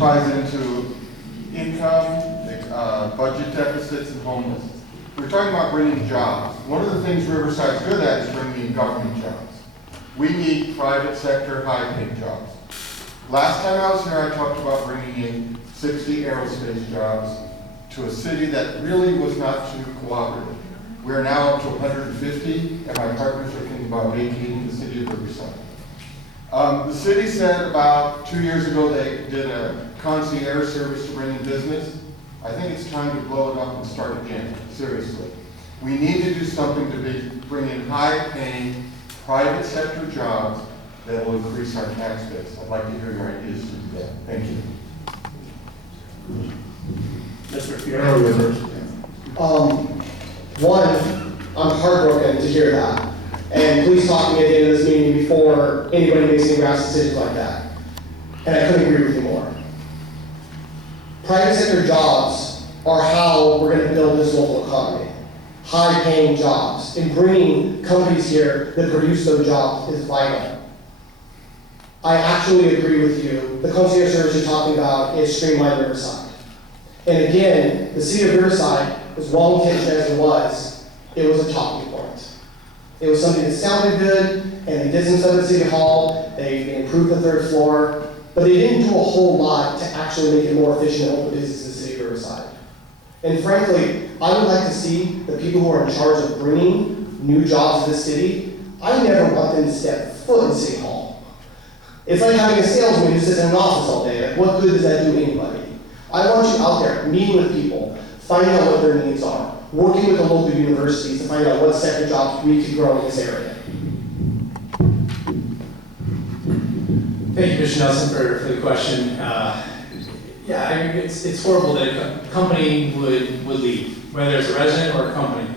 also ties into income, budget deficits, and homelessness. We're talking about bringing jobs. One of the things Riverside's good at is bringing in government jobs. We need private sector, high-paid jobs. Last time I was here, I talked about bringing in 60 aerospace jobs to a city that really was not too cooperative. We are now up to 150, and my partners are thinking about vacating the city of Riverside. The city said about 2 years ago they did a concierge service to bring in business. I think it's time to blow it up and start again, seriously. We need to do something to bring in high-paying, private sector jobs that will increase our tax base. I'd like to hear your ideas to do that. Thank you. Mr. Fiore. One, I'm heartbroken to hear that. And please talk to me at the end of this meeting before anybody makes any rash decisions like that. And I couldn't agree with you more. Private sector jobs are how we're going to build this local economy. High-paying jobs. And bringing companies here that produce those jobs is vital. I actually agree with you. The concierge service you're talking about is streamlined Riverside. And again, the city of Riverside, as well-intentioned as it was a talking point. It was something that sounded good, and they did some stuff at City Hall. They improved the 3rd floor, but they didn't do a whole lot to actually make it more efficient and open business in the city of Riverside. And frankly, I would like to see the people who are in charge of bringing new jobs to the city. I never want them to step foot in City Hall. It's like having a salesman who sits in an office all day. Like, what good does that do anybody? I want you out there, meeting with people, finding out what their needs are, working with the local universities to find out what sector jobs we could grow in this area. Thank you, Mr. Nelson, for the question. Yeah, I mean, it's horrible that a company would leave, whether it's a resident or a company.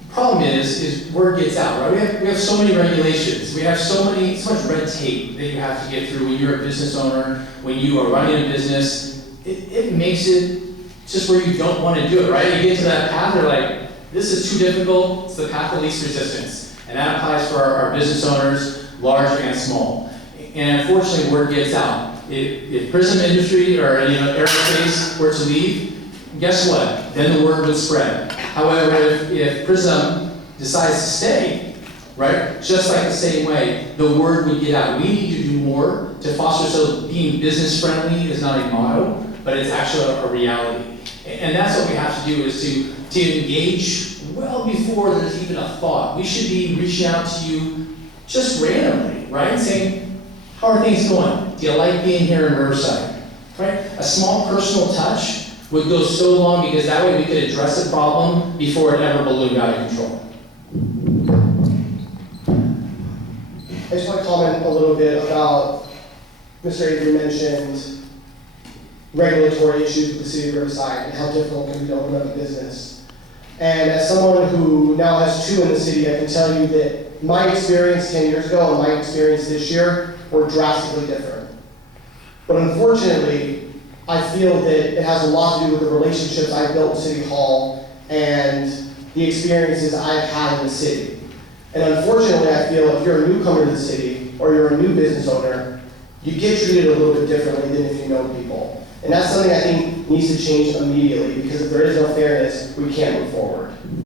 The problem is word gets out, right? We have so many regulations. We have so much red tape that you have to get through when you're a business owner, when you are running a business. It makes it just where you don't want to do it, right? You get to that path, you're like, this is too difficult. It's the path of least resistance. And that applies for our business owners, large and small. And unfortunately, word gets out. If Prism Industry or aerospace were to leave, guess what? Then the word would spread. However, if Prism decides to stay, right, just like the same way, the word would get out. We need to do more to foster so being business friendly is not a motto, but it's actually a reality. And that's what we have to do, is to engage well before there's even a thought. We should be reaching out to you just randomly, right? Saying, how are things going? Do you like being here in Riverside? Right? A small personal touch would go so long, because that way we could address the problem before it ever ballooned out of control. I just want to comment a little bit about, Mr. Avery mentioned regulatory issues with the city of Riverside and how difficult it can be to open up a business. And as someone who now has 2 in the city, I can tell you that my experience 10 years ago and my experience this year were drastically different. But unfortunately, I feel that it has a lot to do with the relationships I've built in City Hall and the experiences I've had in the city. And unfortunately, I feel if you're a newcomer to the city or you're a new business owner, you get treated a little bit differently than if you know people. And that's something I think needs to change immediately, because if there is no fairness, we can't move forward.